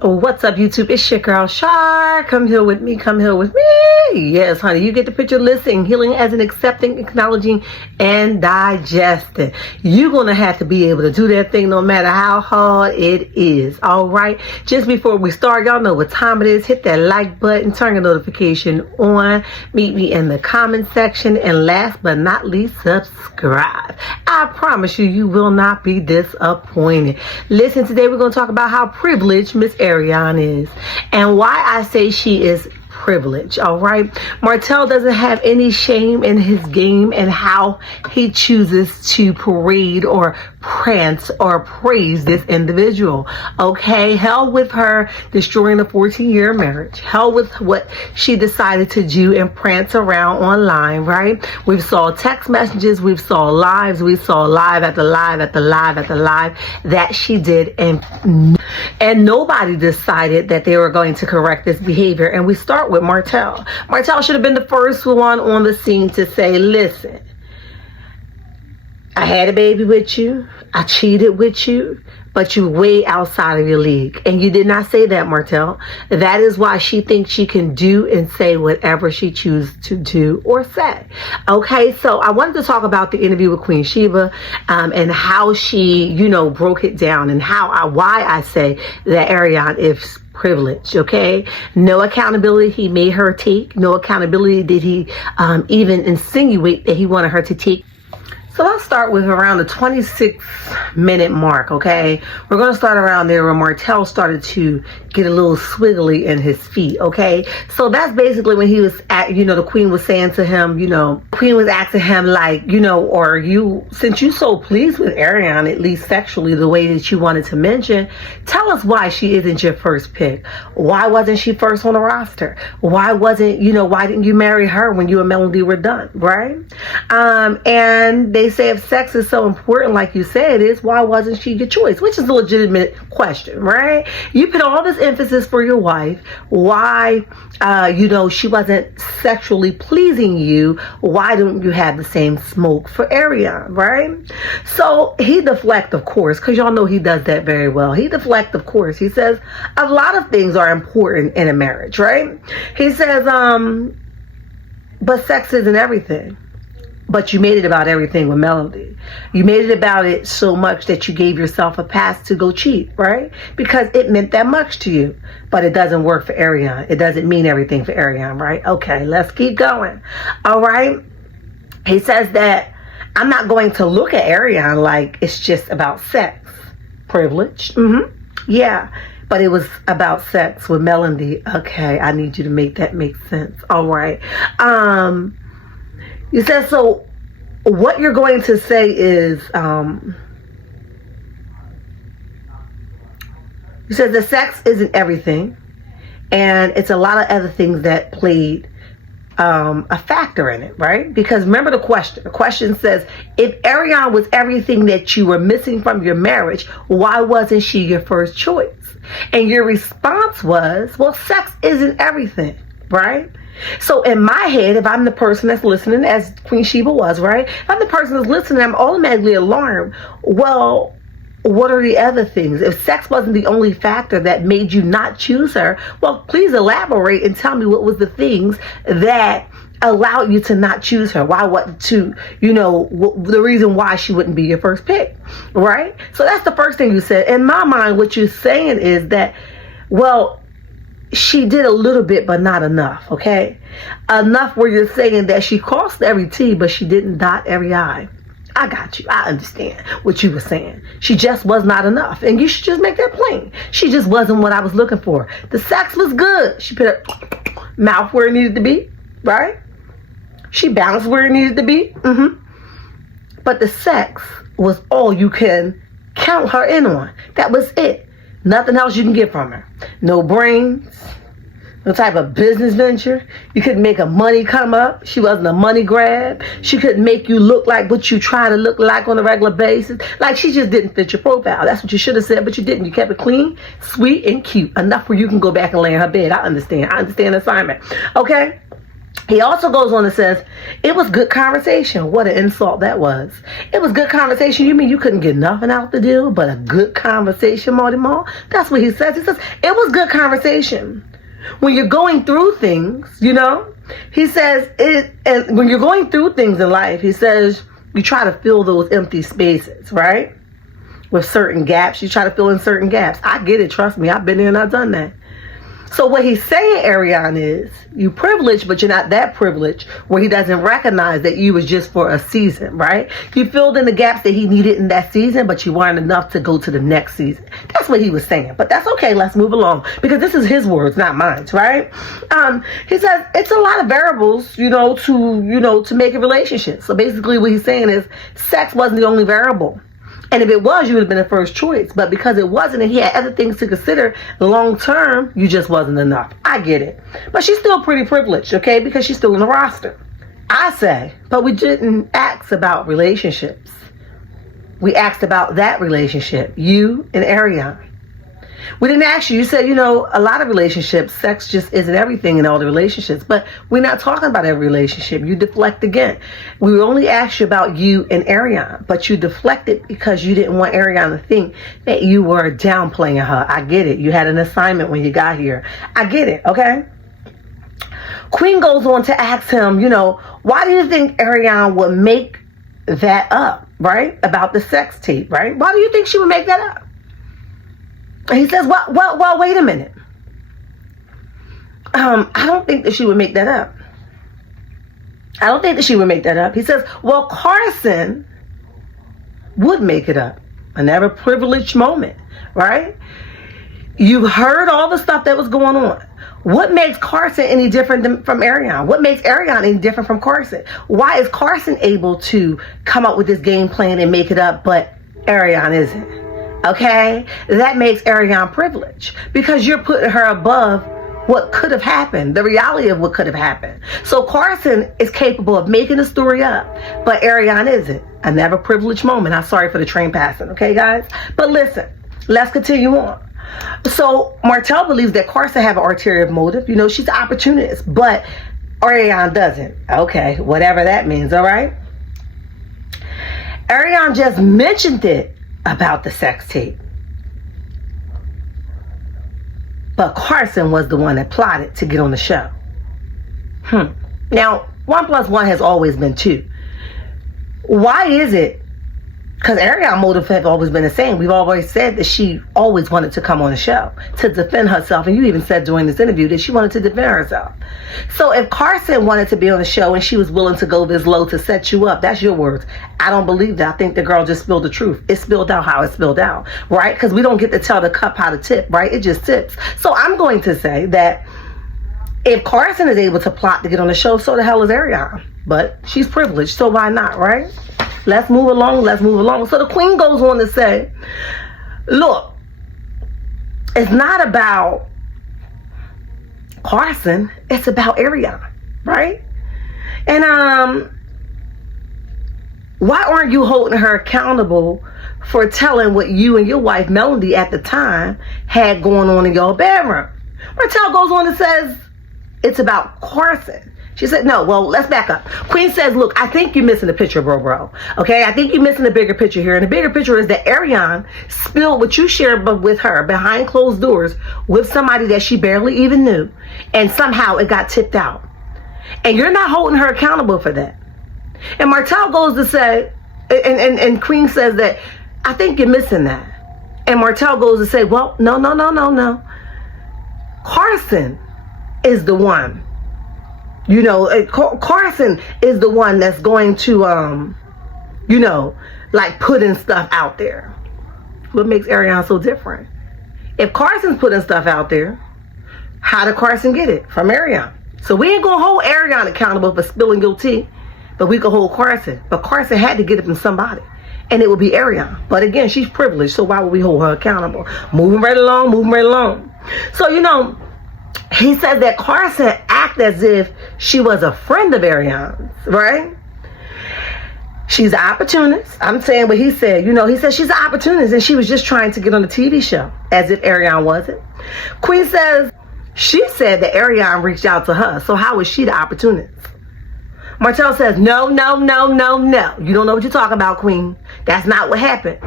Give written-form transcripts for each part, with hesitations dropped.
What's up, YouTube? It's your girl, Shar. Come here with me. Come here with me. Yes, honey. You get the picture. Listening, healing as an accepting, acknowledging, and digesting. You're going to have to be able to do that thing no matter how hard it is. All right. Just before we start, y'all know what time it is. Hit that like button. Turn your notification on. Meet me in the comment section. And last but not least, subscribe. I promise you, you will not be disappointed. Listen, today we're going to talk about how privileged Miss Arionne is and why I say she is privileged. All right, Martel doesn't have any shame in his game and how he chooses to parade or prance or praise this individual. Okay, hell with her destroying a 14-year marriage. Hell with what she decided to do and prance around online. Right, we've saw text messages, we've saw lives, we saw live after live after live after live that she did, and nobody decided that they were going to correct this behavior. And we start with Martel. Martel should have been the first one on the scene to say, listen, I had a baby with you, I cheated with you, but you're way outside of your league. And you did not say that, Martel. That is why she thinks she can do and say whatever she chooses to do or say. Okay, so I wanted to talk about the interview with Queen Sheba and how she, broke it down and why I say that Arionne is privileged. Okay, no accountability he made her take. No accountability did he even insinuate that he wanted her to take. So let's start with around the 26-minute mark, okay? We're going to start around there where Martel started to get a little swiggly in his feet, okay? So that's basically when he was at, the Queen was saying to him, Queen was asking him like, or since you so pleased with Arionne, at least sexually, the way that you wanted to mention, tell us why she isn't your first pick. Why wasn't she first on the roster? Why didn't you marry her when you and Melody were done, right? And they say if sex is so important, like you said it is, why wasn't she your choice? Which is a legitimate question, right? You put all this emphasis for your wife. Why, she wasn't sexually pleasing you. Why don't you have the same smoke for Arionne, right? So he deflect, of course, because y'all know he does that very well. He deflect, of course. He says a lot of things are important in a marriage, right? He says, but sex isn't everything. But you made it about everything with Melody. You made it about it so much that you gave yourself a pass to go cheat, right? Because it meant that much to you. But it doesn't work for Arionne. It doesn't mean everything for Arionne, right? Okay, let's keep going. All right. He says that I'm not going to look at Arionne like it's just about sex. Privilege. Yeah. But it was about sex with Melody. Okay, I need you to make that make sense. All right. You said, so what you're going to say is, you said the sex isn't everything, and it's a lot of other things that played a factor in it, right? Because remember the question. The question says, if Arionne was everything that you were missing from your marriage, why wasn't she your first choice? And your response was, well, sex isn't everything, right? So in my head, if I'm the person that's listening, as Queen Sheba was, right? If I'm the person that's listening, I'm automatically alarmed. Well, what are the other things? If sex wasn't the only factor that made you not choose her, well, please elaborate and tell me what was the things that allowed you to not choose her. Why wasn't to, the reason why she wouldn't be your first pick, right? So that's the first thing you said. In my mind, what you're saying is that, well, she did a little bit, but not enough, okay? Enough where you're saying that she crossed every T, but she didn't dot every I. I got you. I understand what you were saying. She just was not enough. And you should just make that plain. She just wasn't what I was looking for. The sex was good. She put her mouth where it needed to be, right? She balanced where it needed to be. But the sex was all you can count her in on. That was it. Nothing else you can get from her. No brains, no type of business venture. You couldn't make her money come up. She wasn't a money grab. She couldn't make you look like what you try to look like on a regular basis. Like she just didn't fit your profile. That's what you should have said, but you didn't. You kept it clean, sweet, and cute. Enough where you can go back and lay in her bed. I understand. I understand the assignment. Okay? He also goes on and says, it was good conversation. What an insult that was. It was good conversation. You mean you couldn't get nothing out the deal but a good conversation, Marty Mall? That's what he says. He says, it was good conversation. When you're going through things, he says, and when you're going through things in life, he says, you try to fill those empty spaces, right? With certain gaps. You try to fill in certain gaps. I get it. Trust me. I've been there and I've done that. So what he's saying, Arionne, is you privileged, but you're not that privileged where he doesn't recognize that you was just for a season, right? You filled in the gaps that he needed in that season, but you weren't enough to go to the next season. That's what he was saying. But that's okay. Let's move along because this is his words, not mine, right? He says it's a lot of variables, to make a relationship. So basically what he's saying is sex wasn't the only variable. And if it was, you would have been the first choice. But because it wasn't and he had other things to consider long term, you just wasn't enough. I get it. But she's still pretty privileged, okay? Because she's still in the roster. I say, but we didn't ask about relationships. We asked about that relationship, you and Arionne. We didn't ask you. You said, a lot of relationships, sex just isn't everything in all the relationships. But we're not talking about every relationship. You deflect again. We only asked you about you and Arionne, but you deflected because you didn't want Arionne to think that you were downplaying her. I get it. You had an assignment when you got here. I get it, okay? Queen goes on to ask him, why do you think Arionne would make that up, right? About the sex tape, right? Why do you think she would make that up? And he says, well, wait a minute. I don't think that she would make that up. I don't think that she would make that up. He says, well, Carson would make it up. Another privileged moment, right? You've heard all the stuff that was going on. What makes Carson any different from Arionne? What makes Arionne any different from Carson? Why is Carson able to come up with this game plan and make it up, but Arionne isn't? Okay, that makes Arionne privileged because you're putting her above what could have happened, the reality of what could have happened. So Carson is capable of making a story up, but Arionne isn't. Another privileged moment. I'm sorry for the train passing, okay, guys? But listen, let's continue on. So Martell believes that Carson have an ulterior motive. She's an opportunist, but Arionne doesn't. Okay, whatever that means, all right? Arionne just mentioned it about the sex tape. But Carson was the one that plotted to get on the show. Now, 1 + 1 has always been 2. Why is it? Because Arionne's motive have always been the same. We've always said that she always wanted to come on the show to defend herself. And you even said during this interview that she wanted to defend herself. So if Carson wanted to be on the show and she was willing to go this low to set you up, that's your words. I don't believe that. I think the girl just spilled the truth. It spilled out how it spilled out, right? Because we don't get to tell the cup how to tip, right? It just tips. So I'm going to say that if Carson is able to plot to get on the show, so the hell is Arionne. But she's privileged, so why not, right? Let's move along. So the queen goes on to say, look, it's not about Carson, it's about Arionne, right? And why aren't you holding her accountable for telling what you and your wife Melody at the time had going on in your bedroom? Martell goes on and says it's about Carson. She said, no, well, let's back up. Queen says, look, I think you're missing the picture, bro. Okay, I think you're missing the bigger picture here. And the bigger picture is that Arionne spilled what you shared with her behind closed doors with somebody that she barely even knew. And somehow it got tipped out. And you're not holding her accountable for that. And Martell goes to say, and Queen says that, I think you're missing that. And Martell goes to say, well, no. Carson is the one. Carson is the one that's going to, putting stuff out there. What makes Arionne so different? If Carson's putting stuff out there, how did Carson get it? From Arionne. So we ain't going to hold Arionne accountable for spilling your tea, but we can hold Carson. But Carson had to get it from somebody, and it would be Arionne. But again, she's privileged, so why would we hold her accountable? Moving right along. So, he says that Carson acted as if she was a friend of Arionne's, right? She's an opportunist. I'm saying what he said. He said she's an opportunist and she was just trying to get on the TV show as if Arionne wasn't. Queen says She said that Arionne reached out to her. So how was she the opportunist? Martell says, no. You don't know what you're talking about, Queen. That's not what happened.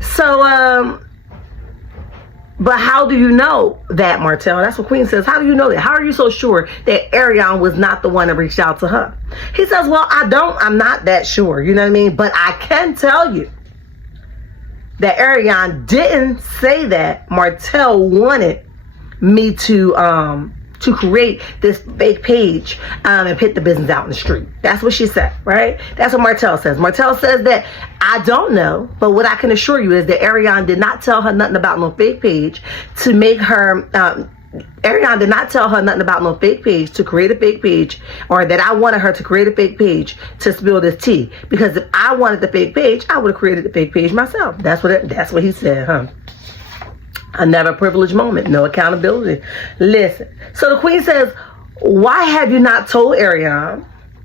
So, but how do you know that, Martell? That's what Queen says. How do you know that? How are you so sure that Arionne was not the one that reached out to her? He says, well, I'm not that sure. You know what I mean? But I can tell you that Arionne didn't say that Martell wanted me to create this fake page and put the business out in the street. That's what she said, right? That's what Martell says. Martell says that I don't know, but what I can assure you is that Arionne did not tell her nothing about no fake page to make her, Arionne did not tell her nothing about no fake page to create a fake page, or that I wanted her to create a fake page to spill this tea. Because if I wanted the fake page, I would have created the fake page myself. That's what he said, huh? Another privileged moment, no accountability. Listen, so the Queen says, why have you not told Arionne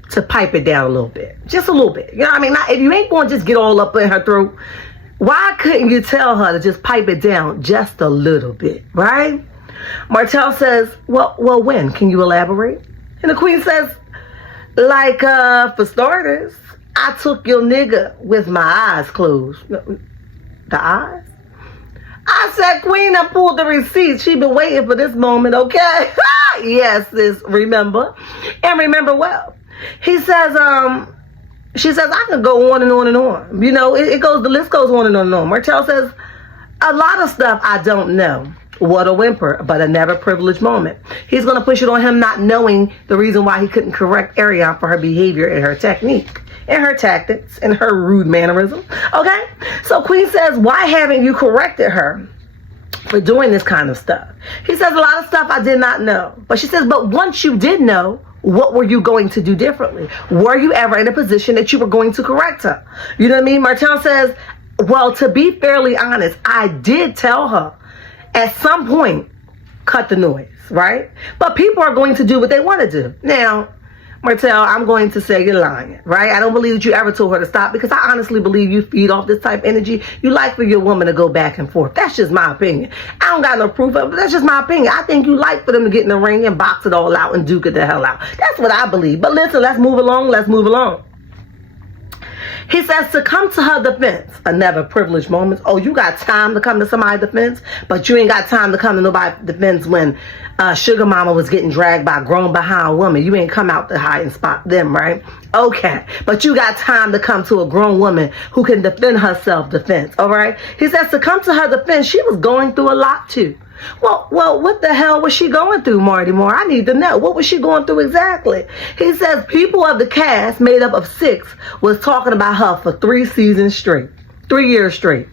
to pipe it down a little bit? Just a little bit. You know what I mean? If you ain't going to just get all up in her throat, why couldn't you tell her to just pipe it down just a little bit, right? Martell says, well, when? Can you elaborate? And the Queen says, like, for starters, I took your nigga with my eyes closed. The eyes? I said, Queen, I pulled the receipt. She been waiting for this moment, okay? Yes, sis, remember. And remember well. He says, she says, I can go on and on and on. You know, the list goes on and on and on. Martell says, a lot of stuff I don't know. What a whimper, but a never privileged moment. He's going to push it on him not knowing the reason why he couldn't correct Arionne for her behavior and her technique, and her tactics, and her rude mannerism. Okay? So Queen says, why haven't you corrected her for doing this kind of stuff? He says, a lot of stuff I did not know. But she says, but once you did know, what were you going to do differently? Were you ever in a position that you were going to correct her? You know what I mean? Martell says, well, to be fairly honest, I did tell her at some point, cut the noise, right? But people are going to do what they want to do. Now, Martell, I'm going to say you're lying, right? I don't believe that you ever told her to stop, because I honestly believe you feed off this type of energy. You like for your woman to go back and forth. That's just my opinion. I don't got no proof of it, but that's just my opinion. I think you like for them to get in the ring and box it all out and duke it the hell out. That's what I believe. But listen, let's move along. He says to come to her defense. Another privileged moment. Oh, you got time to come to somebody's defense, but you ain't got time to come to nobody's defense when Sugar Mama was getting dragged by a grown behind woman. You ain't come out to hide and spot them, right? Okay. But you got time to come to a grown woman who can defend herself defense, all right? He says to come to her defense. She was going through a lot too. Well, what the hell was she going through, Marty Moore? I need to know. What was she going through exactly? He says people of the cast, made up of 6, was talking about her for 3 seasons straight. 3 years straight.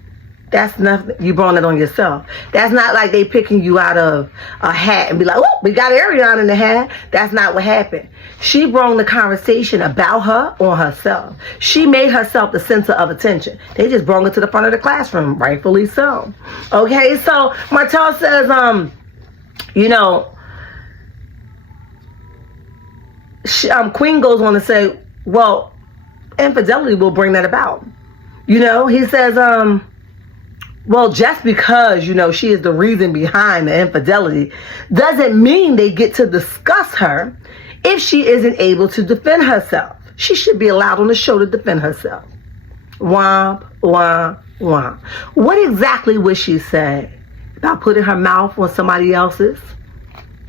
That's nothing. You brought it on yourself. That's not like they picking you out of a hat and be like, oh, we got Arionne in the hat. That's not what happened. She brought the conversation about her on herself. She made herself the center of attention. They just brought her to the front of the classroom, rightfully so. Okay, so Martell says, you know, Queen goes on to say, well, infidelity will bring that about. You know, he says, well, just because, you know, she is the reason behind the infidelity doesn't mean they get to discuss her if she isn't able to defend herself. She should be allowed on the show to defend herself. Womp, womp, womp. What exactly would she say about putting her mouth on somebody else's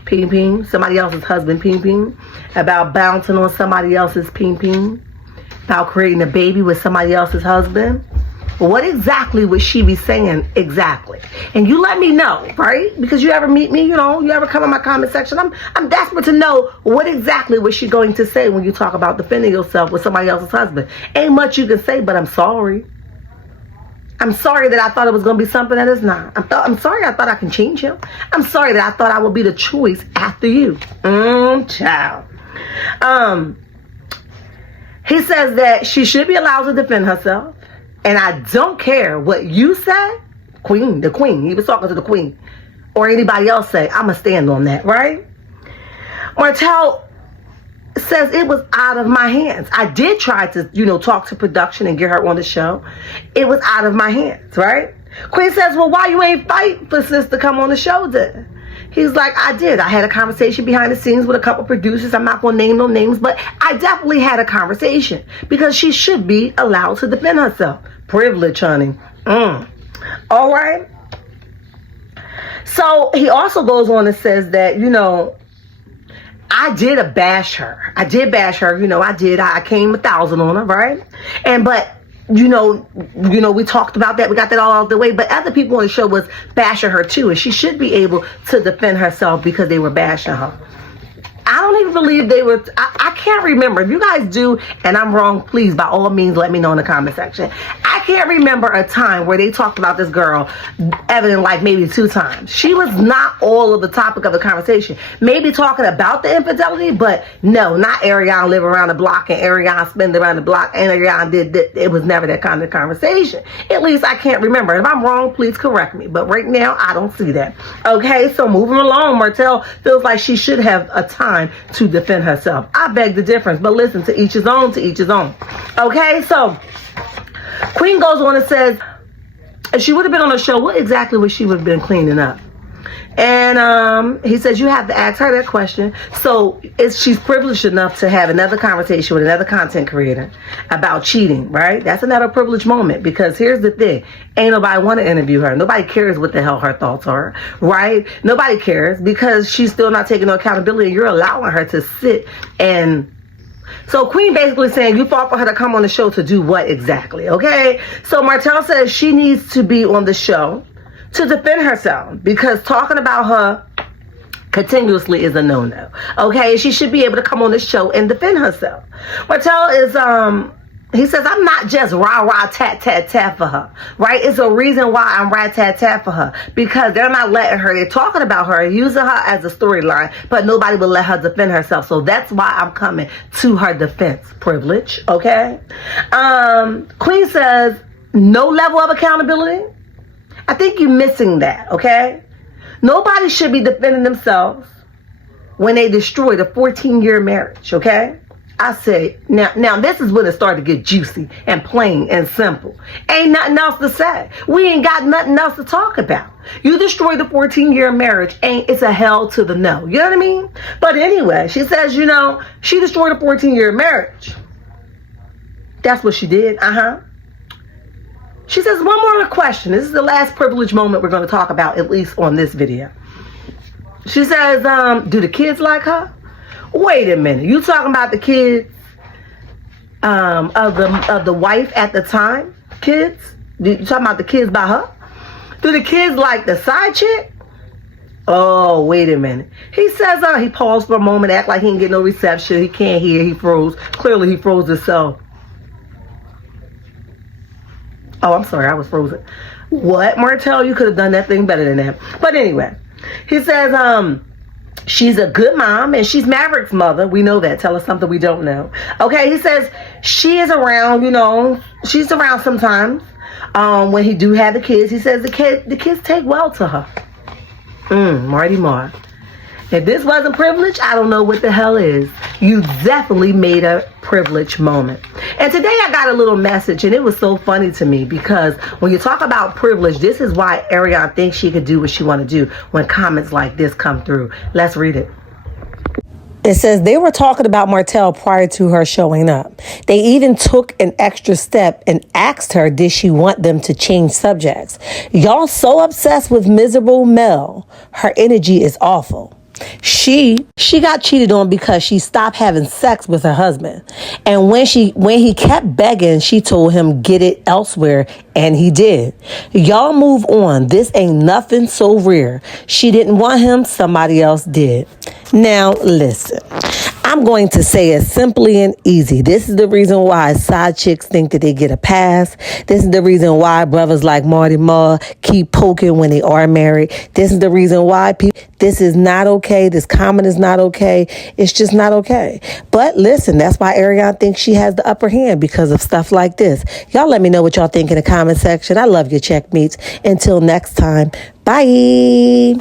ping ping, somebody else's husband ping ping, about bouncing on somebody else's ping ping, about creating a baby with somebody else's husband? What exactly would she be saying exactly? And you let me know, right? Because you ever meet me, you know, you ever come in my comment section, I'm desperate to know what exactly was she going to say when you talk about defending yourself with somebody else's husband. Ain't much you can say, but I'm sorry. I'm sorry that I thought it was going to be something that is not. I'm sorry I thought I can change him. I'm sorry that I thought I would be the choice after you. Child. He says that she should be allowed to defend herself. And I don't care what you say, the queen, he was talking to the queen, or anybody else say, I'm going to stand on that, right? Martell says it was out of my hands. I did try to, you know, talk to production and get her on the show. It was out of my hands, right? Queen says, well, why you ain't fight for sis to come on the show then? He's like, I did. I had a conversation behind the scenes with a couple producers. I'm not going to name no names, but I definitely had a conversation because she should be allowed to defend herself. Privilege, honey. All right. So he also goes on and says that, I did bash her. I did bash her. I came 1,000 on her, right? But we talked about that. We got that all out of the way. But other people on the show was bashing her too. And she should be able to defend herself because they were bashing her. I don't even believe they were. I can't remember. If you guys do and I'm wrong, please, by all means, let me know in the comment section. I can't remember a time where they talked about this girl other than like maybe 2 times. She was not all of the topic of the conversation. Maybe talking about the infidelity, but no, not Arionne live around the block and Arionne spend around the block and Arionne did. It was never that kind of conversation. At least I can't remember. If I'm wrong, please correct me. But right now, I don't see that. Okay, so moving along, Martell feels like she should have a time to defend herself. I beg the difference, but listen, to each his own, to each his own. Okay, so Queen goes on and says, if she would have been on the show, what exactly would she have been cleaning up? And he says, you have to ask her that question. So she's privileged enough to have another conversation with another content creator about cheating, right? That's another privileged moment, because here's the thing. Ain't nobody want to interview her. Nobody cares what the hell her thoughts are, right? Nobody cares because she's still not taking no accountability. You're allowing her to sit and... So Queen basically saying you fought for her to come on the show to do what exactly, okay? So Martell says she needs to be on the show to defend herself because talking about her continuously is a no-no, okay? She should be able to come on the show and defend herself. Martell is, he says, I'm not just rah-rah, tat-tat-tat for her, right? It's a reason why I'm rat-tat-tat for her, because they're not letting her, they're talking about her, using her as a storyline, but nobody will let her defend herself. So that's why I'm coming to her defense. Privilege, okay? Queen says, no level of accountability. I think you're missing that, okay? Nobody should be defending themselves when they destroyed a 14-year marriage, okay? I say, now this is when it started to get juicy and plain and simple. Ain't nothing else to say. We ain't got nothing else to talk about. You destroyed the 14-year marriage, it's a hell to the no. You know what I mean? But anyway, she says, she destroyed a 14-year marriage. That's what she did, She says, one more question. This is the last privilege moment we're going to talk about, at least on this video. She says, do the kids like her? Wait a minute. You talking about the kids of the wife at the time? Kids? You talking about the kids by her? Do the kids like the side chick? Oh, wait a minute. He says, he paused for a moment, act like he didn't get no reception. He can't hear. He froze. Clearly, he froze himself. Oh, I'm sorry, I was frozen. What, Martell? You could have done that thing better than that. But anyway, he says, she's a good mom and she's Maverick's mother. We know that. Tell us something we don't know. Okay, he says she is around, she's around sometimes. When he do have the kids, he says the kids take well to her. Marty Mar. If this wasn't privilege, I don't know what the hell is. You definitely made a privilege moment. And today I got a little message, and it was so funny to me because when you talk about privilege, this is why Arionne thinks she could do what she want to do when comments like this come through. Let's read it. It says they were talking about Martell prior to her showing up. They even took an extra step and asked her, did she want them to change subjects? Y'all so obsessed with miserable Mel. Her energy is awful. She got cheated on because she stopped having sex with her husband. And when he kept begging, she told him get it elsewhere, and he did. Y'all move on. This ain't nothing so rare. She didn't want him, somebody else did. Now listen. I'm going to say it simply and easy. This is the reason why side chicks think that they get a pass. This is the reason why brothers like Marty Ma keep poking when they are married. This is the reason why this is not okay. This comment is not okay. It's just not okay. But listen, that's why Arionne thinks she has the upper hand because of stuff like this. Y'all let me know what y'all think in the comment section. I love your check meets. Until next time, bye.